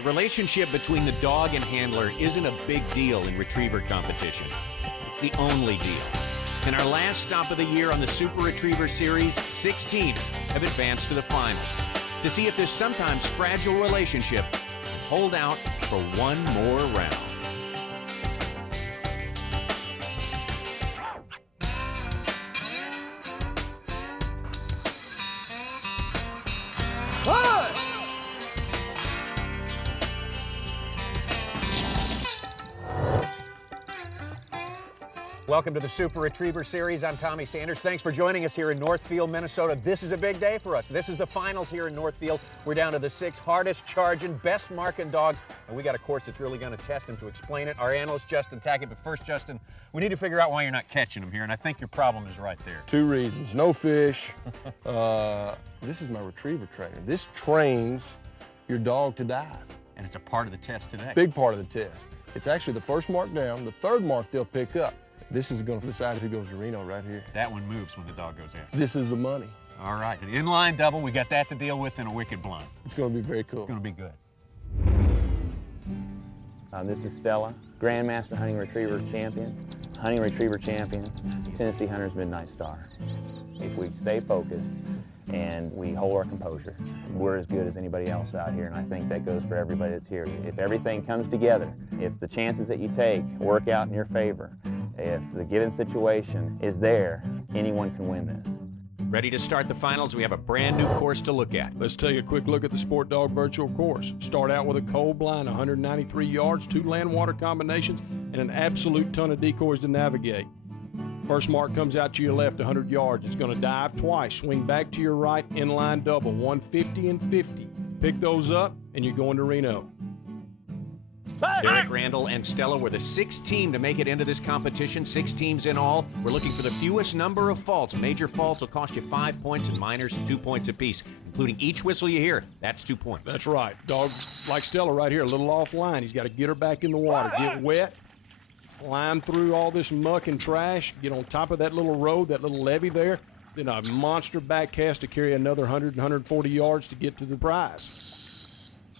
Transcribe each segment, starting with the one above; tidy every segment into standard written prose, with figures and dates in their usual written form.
The relationship between the dog and handler isn't a big deal in retriever competition. It's the only deal. In our last stop of the year on the Super Retriever Series, 6 teams have advanced to the finals to see if this sometimes fragile relationship can hold out for one more round. Welcome to the Super Retriever Series. I'm Tommy Sanders. Thanks for joining us here in Northfield, Minnesota. This is a big day for us. This is the finals here in Northfield. We're down to the 6 hardest charging, best marking dogs, and we got a course that's really going to test them. To explain it, our analyst, Justin Tackett. But first, Justin, we need to figure out why you're not catching them here, and I think your problem is right there. 2 reasons. No fish. This is my retriever trainer. This trains your dog to dive. And it's a part of the test today. Big part of the test. It's actually the first mark down. The third mark they'll pick up. This is going to decide who goes to Reno right here. That one moves when the dog goes in. This is the money. All right, an inline double, we got that to deal with, and a wicked blind. It's going to be very cool. It's going to be good. This is Stella, Grandmaster Hunting Retriever Champion, Hunting Retriever Champion, Tennessee Hunter's Midnight Star. If we stay focused and we hold our composure, we're as good as anybody else out here, and I think that goes for everybody that's here. If everything comes together, if the chances that you take work out in your favor, if the given situation is there, anyone can win this. Ready to start the finals? We have a brand new course to look at. Let's take a quick look at the Sport Dog Virtual Course. Start out with a cold blind, 193 yards, 2 land-water combinations, and an absolute ton of decoys to navigate. First mark comes out to your left, 100 yards. It's going to dive twice, swing back to your right, inline double, 150 and 50. Pick those up, and you're going to Reno. Derrick, Randall, and Stella were the 6th team to make it into this competition. 6 teams in all. We're looking for the fewest number of faults. Major faults will cost you 5 points, and minors 2 points apiece, including each whistle you hear. That's 2 points. That's right. Dog like Stella right here, a little offline. He's got to get her back in the water, get wet, climb through all this muck and trash, get on top of that little road, that little levee there, then a monster back cast to carry another 100, 140 yards to get to the prize.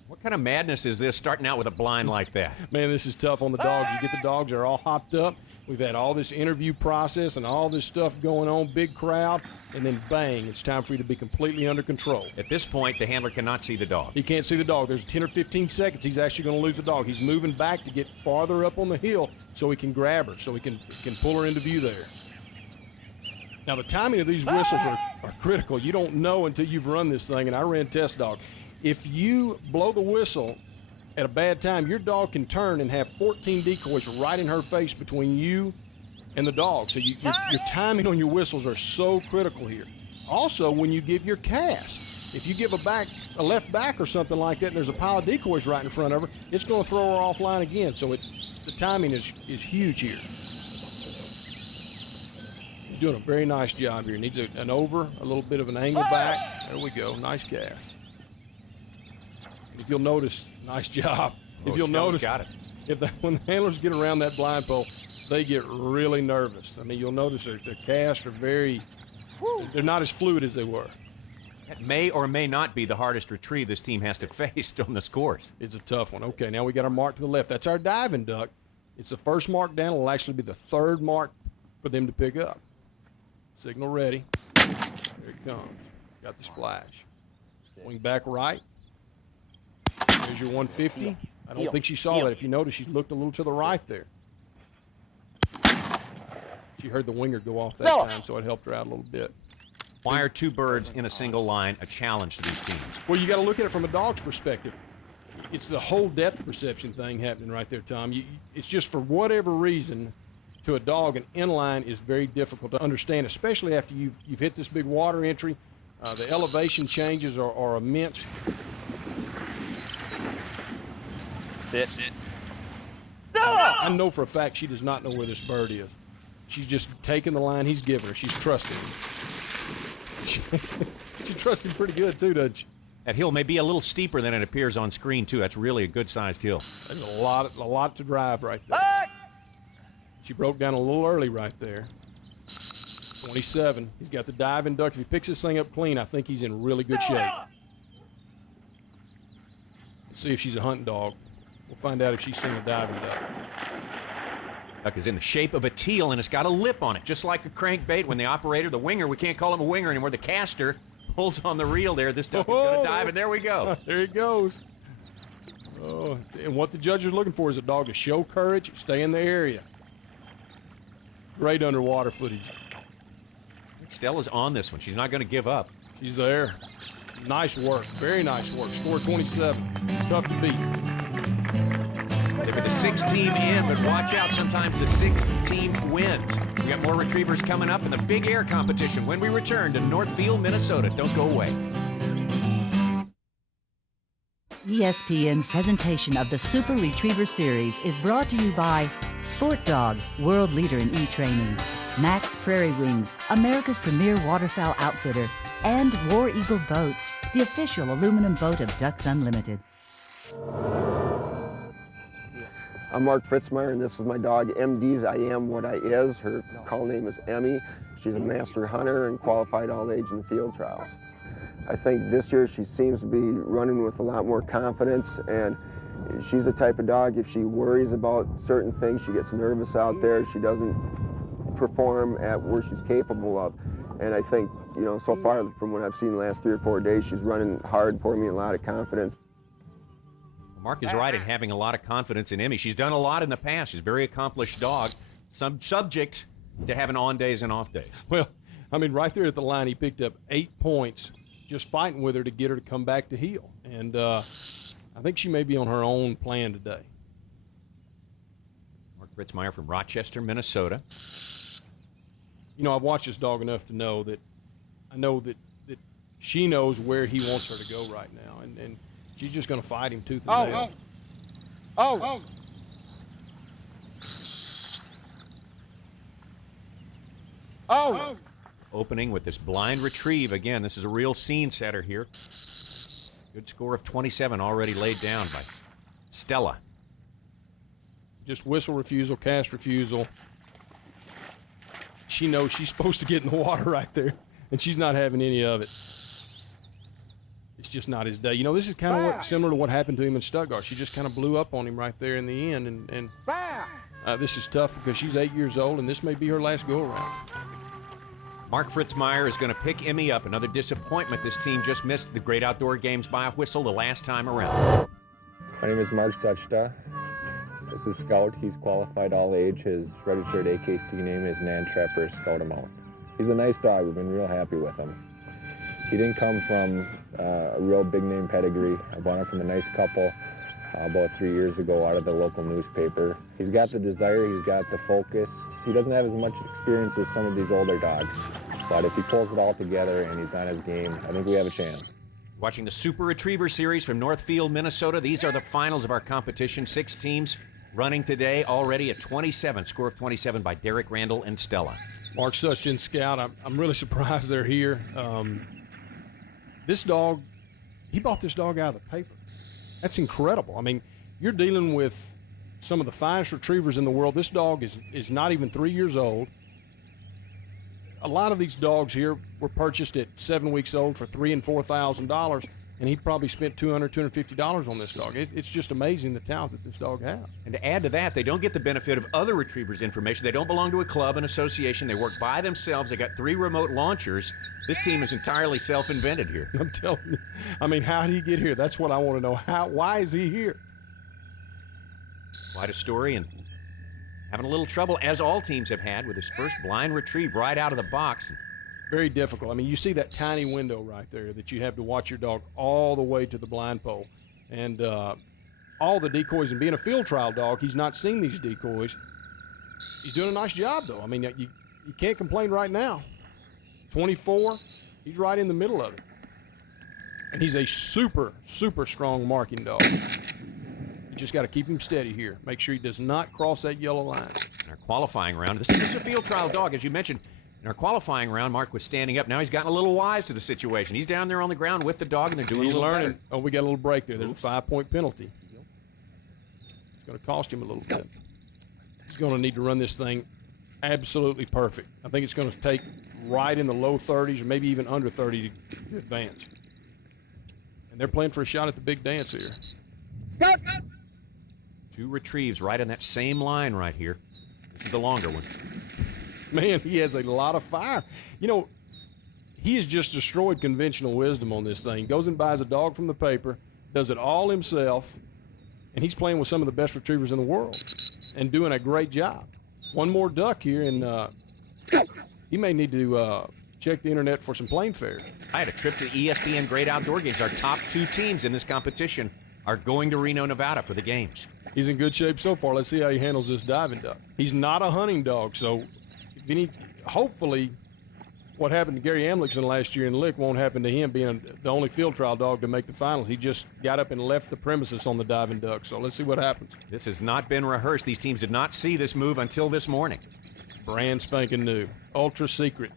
What kind of madness is this, starting out with a blind like that? Man, this is tough on the dogs. You get the dogs, they're all hopped up. We've had all this interview process and all this stuff going on, big crowd, and then bang, it's time for you to be completely under control. At this point, the handler cannot see the dog. He can't see the dog. There's 10 or 15 seconds. He's actually going to lose the dog. He's moving back to get farther up on the hill so he can grab her, so he can pull her into view there. Now, the timing of these whistles are critical. You don't know until you've run this thing, and I ran test dog. If you blow the whistle at a bad time, your dog can turn and have 14 decoys right in her face between you and the dog. So your timing on your whistles are so critical here. Also, when you give your cast, if you give a left back or something like that, and there's a pile of decoys right in front of her, it's going to throw her offline again. So the timing is huge here. He's doing a very nice job here. Needs an over, a little bit of an angle back. There we go. Nice cast. If you'll notice, nice job. If you'll notice, got it. When the handlers get around that blind pole, they get really nervous. I mean, you'll notice their casts are they're not as fluid as they were. That may or may not be the hardest retrieve this team has to face on this course. It's a tough one. Okay, now we got our mark to the left. That's our diving duck. It's the first mark down. It'll actually be the 3rd mark for them to pick up. Signal ready. There it comes. Got the splash. Swing back right. There's your 150. I don't think she saw that. If you notice, she looked a little to the right there. She heard the winger go off that time, so it helped her out a little bit. Why are 2 birds in a single line a challenge to these teams? Well, you got to look at it from a dog's perspective. It's the whole depth perception thing happening right there, Tom. It's just for whatever reason, to a dog, an inline is very difficult to understand, especially after you've hit this big water entry. The elevation changes are immense. Sit. I know for a fact she does not know where this bird is. She's just taking the line he's giving her. She's trusting him. She trusts him pretty good, too, doesn't she? That hill may be a little steeper than it appears on screen, too. That's really a good-sized hill. There's a lot to drive right there. She broke down a little early right there. 27. He's got the diving duck. If he picks this thing up clean, I think he's in really good shape. see if she's a hunting dog. We'll find out if she's seen a diving duck. Duck is in the shape of a teal, and it's got a lip on it, just like a crankbait. When the operator, the winger, we can't call him a winger anymore, the caster, pulls on the reel there. This duck is going to dive, and there we go. There he goes. Oh, and what the judge is looking for is a dog to show courage, stay in the area. Great underwater footage. Stella's on this one. She's not going to give up. She's there. Nice work. Very nice work. Score 27. Tough to beat. They were the 6th team in, but watch out. Sometimes the 6th team wins. We got more retrievers coming up in the big air competition when we return to Northfield, Minnesota. Don't go away. ESPN's presentation of the Super Retriever Series is brought to you by Sport Dog, world leader in e-training, Max Prairie Wings, America's premier waterfowl outfitter, and War Eagle Boats, the official aluminum boat of Ducks Unlimited. I'm Mark Fritzmeier, and this is my dog, MD's I Am What I Is. Her call name is Emmy. She's a master hunter and qualified all age in the field trials. I think this year she seems to be running with a lot more confidence, and she's the type of dog, if she worries about certain things, she gets nervous out there, she doesn't perform at where she's capable of. And I think, you know, so far from what I've seen the last 3 or 4 days, she's running hard for me, a lot of confidence. Mark is right in having a lot of confidence in Emmy. She's done a lot in the past. She's a very accomplished dog, subject to having on days and off days. Well, I mean, right there at the line, he picked up 8 points just fighting with her to get her to come back to heel. And I think she may be on her own plan today. Mark Fritzmeier from Rochester, Minnesota. You know, I've watched this dog enough to know that I know that she knows where he wants her to go right now. And she's just going to fight him tooth and nail. Opening with this blind retrieve. Again, this is a real scene setter here. Good score of 27 already laid down by Stella. Just whistle refusal, cast refusal. She knows she's supposed to get in the water right there, and she's not having any of it. It's just not his day. You know, this is kind of similar to what happened to him in Stuttgart. She just kind of blew up on him right there in the end, and this is tough because she's 8 years old, and this may be her last go-around. Mark Fritzmeier is going to pick Emmy up. Another disappointment. This team just missed the Great Outdoor Games by a whistle the last time around. My name is Mark Sutta. This is Scout. He's qualified all age. His registered AKC name is Nan Trapper Scout Amount. He's a nice dog. We've been real happy with him. He didn't come from a real big name pedigree. I bought him from a nice couple about 3 years ago out of the local newspaper. He's got the desire, he's got the focus. He doesn't have as much experience as some of these older dogs, but if he pulls it all together and he's on his game, I think we have a chance. Watching the Super Retriever Series from Northfield, Minnesota. These are the finals of our competition. 6 teams running today, already at 27. Score of 27 by Derrick, Randall, and Stella. Mark Sutton, Scout. I'm really surprised they're here. This dog, he bought this dog out of the paper. That's incredible. I mean, you're dealing with some of the finest retrievers in the world. This dog is not even 3 years old. A lot of these dogs here were purchased at 7 weeks old for $3,000 and $4,000, and he probably spent $200, $250 on this dog. It's just amazing the talent that this dog has. And to add to that, they don't get the benefit of other retrievers' information. They don't belong to a club, an association. They work by themselves. They got 3 remote launchers. This team is entirely self-invented here. I'm telling you. I mean, how did he get here? That's what I want to know. Why is he here? Quite a story, and having a little trouble, as all teams have had, with his first blind retrieve right out of the box. Very difficult. I mean, you see that tiny window right there that you have to watch your dog all the way to the blind pole. And all the decoys, and being a field trial dog, he's not seen these decoys. He's doing a nice job, though. I mean, you can't complain right now. 24, he's right in the middle of it. And he's a super, super strong marking dog. You just got to keep him steady here. Make sure he does not cross that yellow line. In our qualifying round, this is a field trial dog, as you mentioned. In our qualifying round, Mark was standing up. Now he's gotten a little wise to the situation. He's down there on the ground with the dog, and they're doing he's a little learning. better. Oh, we got a little break there. There's a 5-point penalty. It's going to cost him a little bit. He's going to need to run this thing absolutely perfect. I think it's going to take right in the low 30s or maybe even under 30 to advance. And they're playing for a shot at the big dance here. Two retrieves right in that same line right here. This is the longer one. Man, he has a lot of fire. You know, he has just destroyed conventional wisdom on this thing. Goes and buys a dog from the paper, does it all himself, and he's playing with some of the best retrievers in the world and doing a great job. One more duck here, and he may need to check the internet for some plane fare. I had a trip to ESPN Great Outdoor Games. Our top two teams in this competition are going to Reno, Nevada for the games. He's in good shape so far. Let's see how he handles this diving duck. He's not a hunting dog, so hopefully what happened to Gary Amlickson last year in Lick won't happen to him, being the only field trial dog to make the finals. He just got up and left the premises on the diving duck, so let's see what happens. This has not been rehearsed. These teams did not see this move until this morning. Brand spanking new. Ultra secret.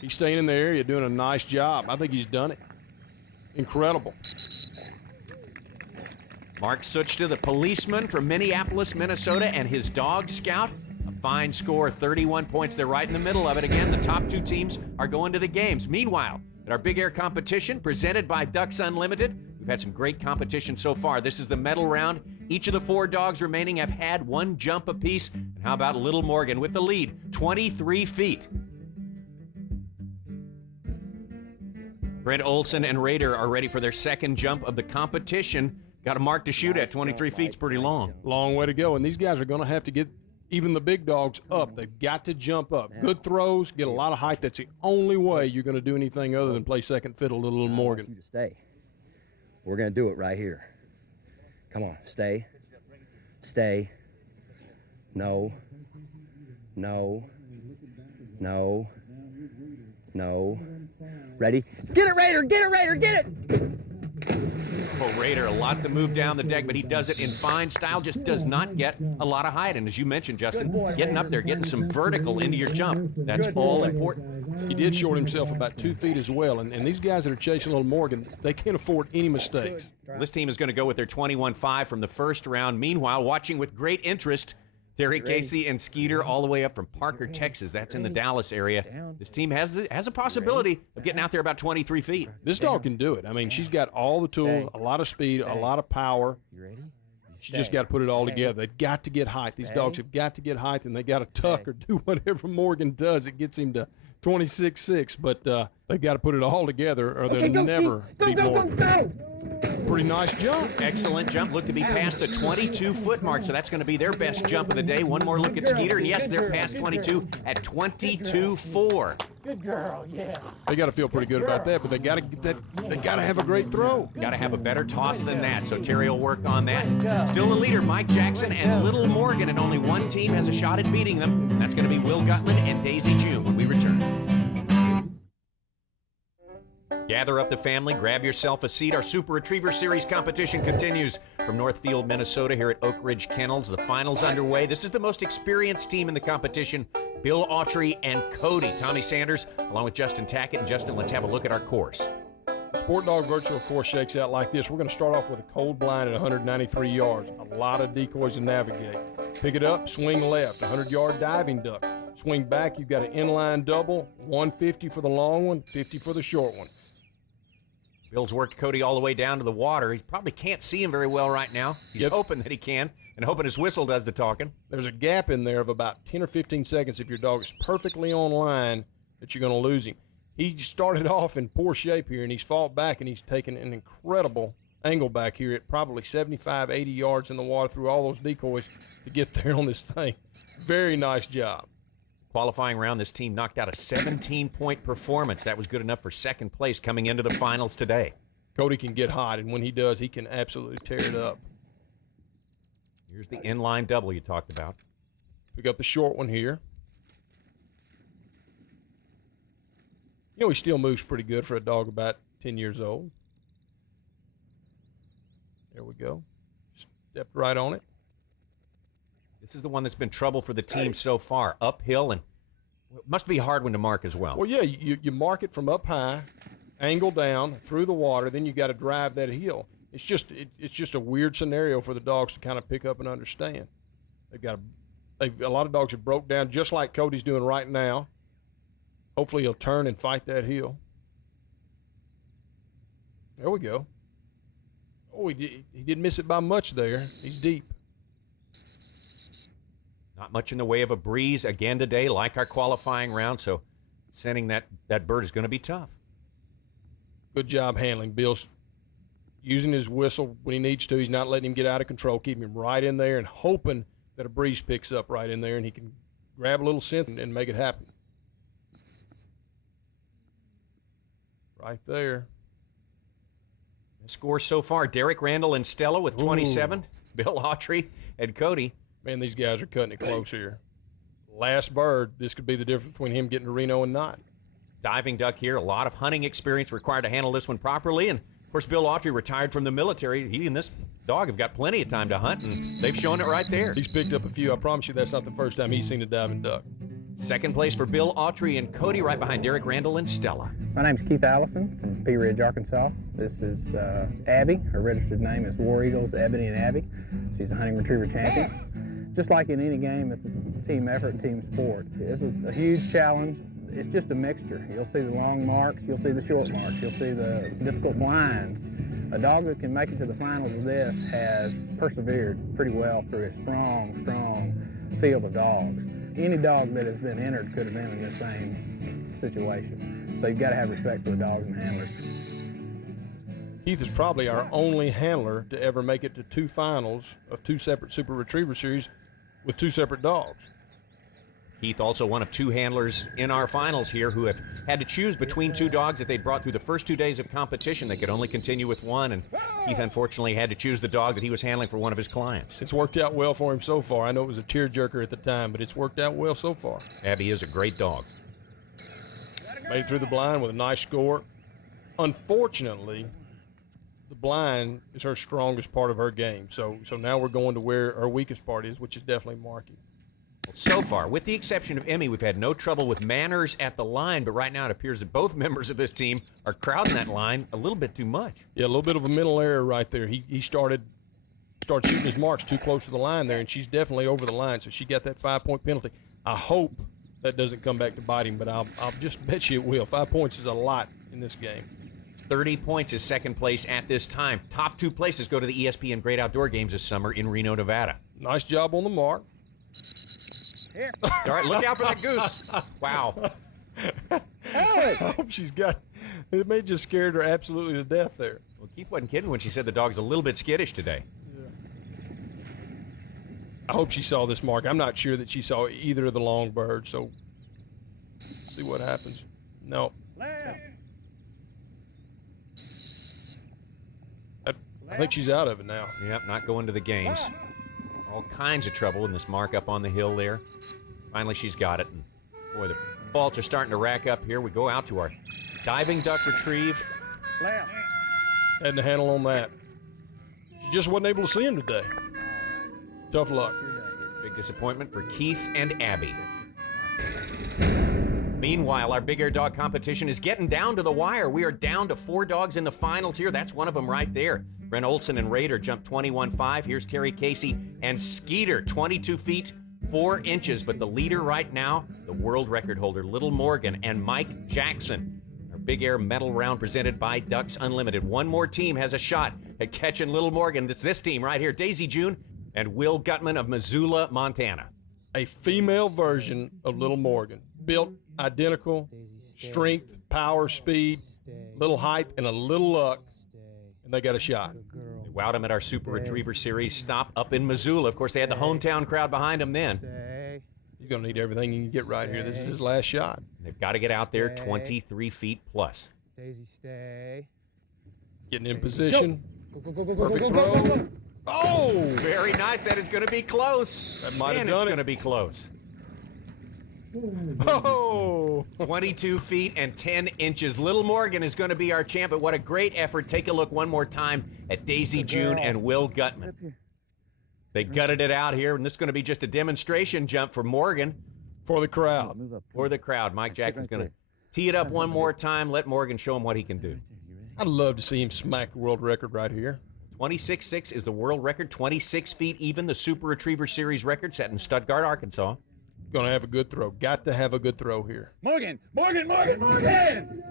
He's staying in the area doing a nice job. I think he's done it. Incredible. Mark Sutta, the policeman from Minneapolis, Minnesota, and his dog Scout. A fine score, 31 points. They're right in the middle of it. Again, the top two teams are going to the games. Meanwhile, at our Big Air competition presented by Ducks Unlimited, we've had some great competition so far. This is the medal round. Each of the four dogs remaining have had one jump apiece. And how about Little Morgan with the lead, 23 feet. Brent Olson and Raider are ready for their second jump of the competition. Got a mark to shoot at. 23 feet is pretty long. Long way to go, and these guys are going to have to get even the big dogs up. They've got to jump up. Good throws, get a lot of height. That's the only way you're going to do anything other than play second fiddle to Little Morgan. I want you to stay. We're going to do it right here. Come on, stay. Stay. No. No. No. No. Ready? Get it, Raider! Get it, Raider! Get it! Oh, Raider, a lot to move down the deck, but he does it in fine style, just does not get a lot of height. And as you mentioned, Justin, getting up there, getting some vertical into your jump, that's all important. He did short himself about 2 feet as well, and these guys that are chasing Little Morgan, they can't afford any mistakes. This team is going to go with their 21-5 from the first round. Meanwhile, watching with great interest, Derrick, Casey, and Skeeter all the way up from Parker, Texas. That's in the Dallas area. This team has a possibility of getting out there about 23 feet. This dog can do it. I mean, she's got all the tools, a lot of speed, a lot of power. She just got to put it all together. They've got to get height. These dogs have got to get height, and they got to tuck or do whatever Morgan does. It gets him to 26.6, but they've got to put it all together or they'll never beat Morgan. Pretty nice jump. Excellent jump. Look to be past the 22-foot mark, so that's going to be their best jump of the day. One more look at Skeeter, and yes, they're past 22 at 22.4. Good girl, yeah. They got to feel pretty good about that, but they got to get that. They got to have a great throw. Got to have a better toss than that, so Terry will work on that. Still the leader, Mike Jackson and Little Morgan, and only one team has a shot at beating them. That's going to be Will Gutman and Daisy June when we return. Gather up the family, grab yourself a seat. Our Super Retriever Series competition continues from Northfield, Minnesota, here at Oak Ridge Kennels. The finals underway. This is the most experienced team in the competition, Bill Autry and Cody. Tommy Sanders, along with Justin Tackett. And Justin, let's have a look at our course. The Sport Dog Virtual course shakes out like this. We're going to start off with a cold blind at 193 yards. A lot of decoys to navigate. Pick it up, swing left, 100-yard diving duck. Swing back, you've got an inline double, 150 for the long one, 50 for the short one. Bill's worked Cody all the way down to the water. He probably can't see him very well right now. He's hoping that he can, and hoping his whistle does the talking. There's a gap in there of about 10 or 15 seconds if your dog is perfectly on line that you're going to lose him. He started off in poor shape here, and he's fought back, and he's taken an incredible angle back here at probably 75, 80 yards in the water through all those decoys to get there on this thing. Very nice job. Qualifying round, this team knocked out a 17-point performance. That was good enough for second place coming into the finals today. Cody can get hot, and when he does, he can absolutely tear it up. Here's the inline double you talked about. Pick up the short one here. You know, he still moves pretty good for a dog about 10 years old. There we go. Stepped right on it. This is the one that's been trouble for the team so far. Uphill, and it must be a hard one to mark as well. Well, yeah, you mark it from up high, angle down, through the water, then you got to drive that hill. It's just a weird scenario for the dogs to kind of pick up and understand. A lot of dogs have broke down just like Cody's doing right now. Hopefully he'll turn and fight that hill. There we go. Oh, he didn't miss it by much there. He's deep. Not much in the way of a breeze again today, like our qualifying round, so sending that bird is going to be tough. Good job handling. Bill's using his whistle when he needs to. He's not letting him get out of control, keeping him right in there and hoping that a breeze picks up right in there and he can grab a little scent and make it happen. Right there. The score so far, Derrick, Randall, and Stella with 27. Ooh. Bill Autry and Cody. Man, these guys are cutting it close here. Last bird, this could be the difference between him getting to Reno and not. Diving duck here, a lot of hunting experience required to handle this one properly. And, of course, Bill Autry retired from the military. He and this dog have got plenty of time to hunt, and they've shown it right there. He's picked up a few. I promise you that's not the first time he's seen a diving duck. Second place for Bill Autry and Cody, right behind Derrick, Randall, and Stella. My name's Keith Alston from Pea Ridge, Arkansas. This is Abby. Her registered name is War Eagles Ebony and Abby. She's a hunting retriever champion. Just like in any game, it's a team effort and team sport. This is a huge challenge. It's just a mixture. You'll see the long marks, you'll see the short marks, you'll see the difficult blinds. A dog that can make it to the finals of this has persevered pretty well through a strong, strong field of dogs. Any dog that has been entered could have been in the same situation. So you've got to have respect for the dogs and handlers. Heath is probably our only handler to ever make it to 2 finals of 2 separate Super Retriever Series with 2 separate dogs. Heath also one of 2 handlers in our finals here who have had to choose between 2 dogs that they'd brought through the first 2 days of competition. They could only continue with one, and Heath unfortunately had to choose the dog that he was handling for one of his clients. It's worked out well for him so far. I know it was a tearjerker at the time, but it's worked out well so far. Abby is a great dog. Made it through the blind with a nice score. Unfortunately, the blind is her strongest part of her game. So now we're going to where her weakest part is, which is definitely marking. So far, with the exception of Emmy, we've had no trouble with manners at the line, but right now it appears that both members of this team are crowding that line a little bit too much. Yeah, a little bit of a mental error right there. He started shooting his marks too close to the line there, and she's definitely over the line, so she got that 5-point penalty. I hope that doesn't come back to bite him, but I'll just bet you it will. 5 points is a lot in this game. 30 points is second place at this time. Top 2 places go to the ESPN Great Outdoor Games this summer in Reno, Nevada. Nice job on the mark. Here. All right, look out for the goose. Wow. Hey! I hope she's got – it may just scared her absolutely to death there. Well, Keith wasn't kidding when she said the dog's a little bit skittish today. Yeah. I hope she saw this mark. I'm not sure that she saw either of the long birds, so see what happens. No. I think she's out of it now. Yep, not going to the games. All kinds of trouble in this mark up on the hill there. Finally, she's got it. And boy, the faults are starting to rack up here. We go out to our diving duck retrieve. Had the handle on that. She just wasn't able to see him today. Tough luck. Big disappointment for Keith and Abby. Meanwhile, our big air dog competition is getting down to the wire. We are down to 4 dogs in the finals here. That's one of them right there. Brent Olson and Raider jumped 21.5. Here's Terry Casey and Skeeter, 22 feet, 4 inches. But the leader right now, the world record holder, Little Morgan, and Mike Jackson. Our big air medal round presented by Ducks Unlimited. One more team has a shot at catching Little Morgan. It's this team right here, Daisy June and Will Gutman of Missoula, Montana. A female version of Little Morgan. Built identical, strength, power, speed, little height, and a little luck. And they got a shot. They wowed him at our Super Retriever Series stop up in Missoula. Of course, they had the hometown crowd behind him then. He's going to need everything he can get right here. This is his last shot. They've got to get out there 23 feet plus. Daisy, stay. Getting in position. Perfect throw. Oh! Very nice. That is going to be close. That might have Man, done it's it. going to be close. Oh! 22 feet and 10 inches. Little Morgan is going to be our champ, but what a great effort. Take a look one more time at Daisy June and Will Gutman. They gutted it out here, and this is going to be just a demonstration jump for Morgan. For the crowd. For the crowd. Mike Jackson's going to tee it up one more time. Let Morgan show him what he can do. I'd love to see him smack the world record right here. 26.6 is the world record. 26 feet even, the Super Retriever Series record set in Stuttgart, Arkansas. Going to have a good throw. Got to have a good throw here. Morgan! Morgan! Morgan! Morgan!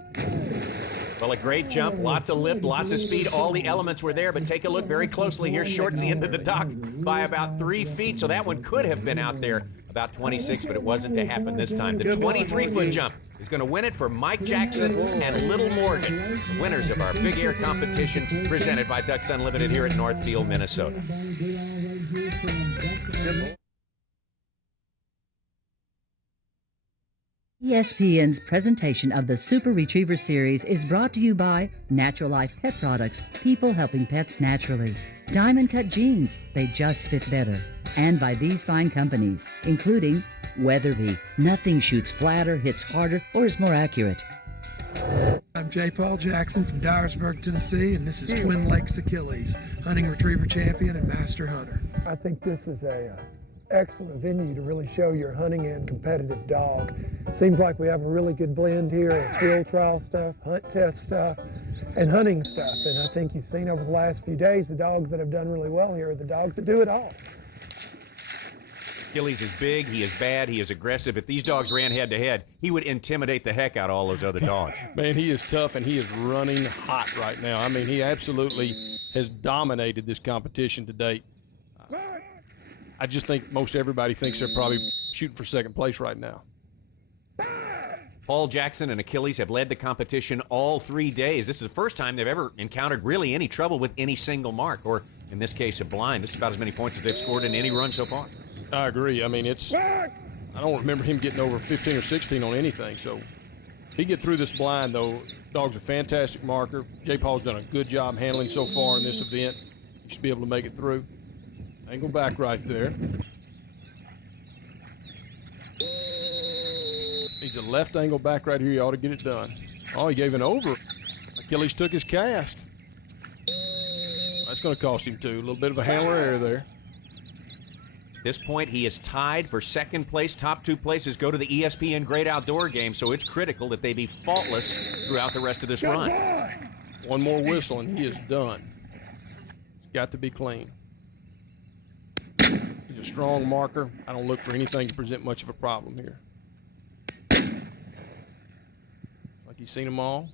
Well, a great jump, lots of lift, lots of speed. All the elements were there, but take a look very closely here. Shorts the end of the dock by about 3 feet, so that one could have been out there about 26, but it wasn't to happen this time. The 23-foot jump is going to win it for Mike Jackson and Little Morgan, the winners of our big air competition presented by Ducks Unlimited here at Northfield, Minnesota. ESPN's presentation of the Super Retriever Series is brought to you by Natural Life Pet Products, people helping pets naturally. Diamond Cut Jeans, they just fit better. And by these fine companies, including Weatherby. Nothing shoots flatter, hits harder, or is more accurate. I'm J. Paul Jackson from Dyersburg, Tennessee, and this is Twin Lakes Achilles, hunting retriever champion and master hunter. I think this is a excellent venue to really show your hunting and competitive dog. It seems like we have a really good blend here of field trial stuff, hunt test stuff, and hunting stuff. And I think you've seen over the last few days the dogs that have done really well here are the dogs that do it all. Achilles is big, he is bad, he is aggressive. If these dogs ran head-to-head, he would intimidate the heck out of all those other dogs. Man, he is tough, and he is running hot right now. I mean, he absolutely has dominated this competition to date. I just think most everybody thinks they're probably shooting for second place right now. Paul Jackson and Achilles have led the competition all 3 days. This is the first time they've ever encountered really any trouble with any single mark, or in this case, a blind. This is about as many points as they've scored in any run so far. I agree. I mean, I don't remember him getting over 15 or 16 on anything. So if he get through this blind, though, dog's a fantastic marker. J. Paul's done a good job handling so far in this event. He should be able to make it through. Angle back right there. He's a left angle back right here. He ought to get it done. Oh, he gave an over. Achilles took his cast. That's going to cost him two. A little bit of a handler error there. At this point, he is tied for second place. Top two places go to the ESPN Great Outdoor Game, so it's critical that they be faultless throughout the rest of this run. One more whistle, and he is done. It's got to be clean. He's a strong marker. I don't look for anything to present much of a problem here. Like he's seen them all.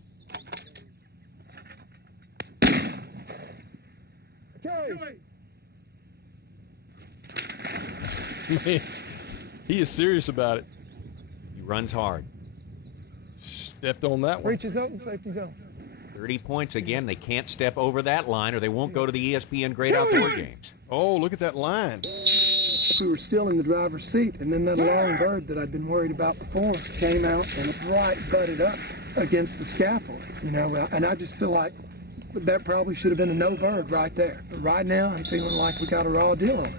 Man, he is serious about it. He runs hard. Stepped on that one. Reaches open, safety zone. 30 points again. They can't step over that line or they won't go to the ESPN Great Outdoor Games. Oh, look at that line. We were still in the driver's seat, and then that long bird that I'd been worried about before came out and it right butted up against the scaffold, you know, and I just feel like that probably should have been a no bird right there. But right now, I'm feeling like we got a raw deal on it.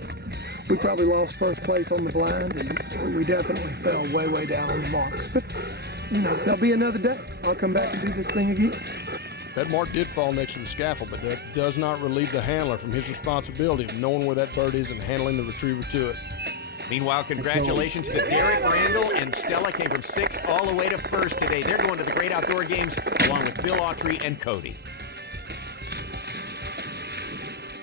We probably lost first place on the blind, and we definitely fell way, way down on the marks. But, you know, there'll be another day. I'll come back and do this thing again. That mark did fall next to the scaffold, but that does not relieve the handler from his responsibility of knowing where that bird is and handling the retriever to it. Meanwhile, congratulations to Derrick, Randall, and Stella. Came from 6th all the way to 1st today. They're going to the Great Outdoor Games along with Bill Autry and Cody.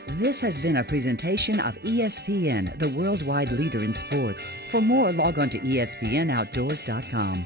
This has been a presentation of ESPN, the worldwide leader in sports. For more, log on to ESPNOutdoors.com.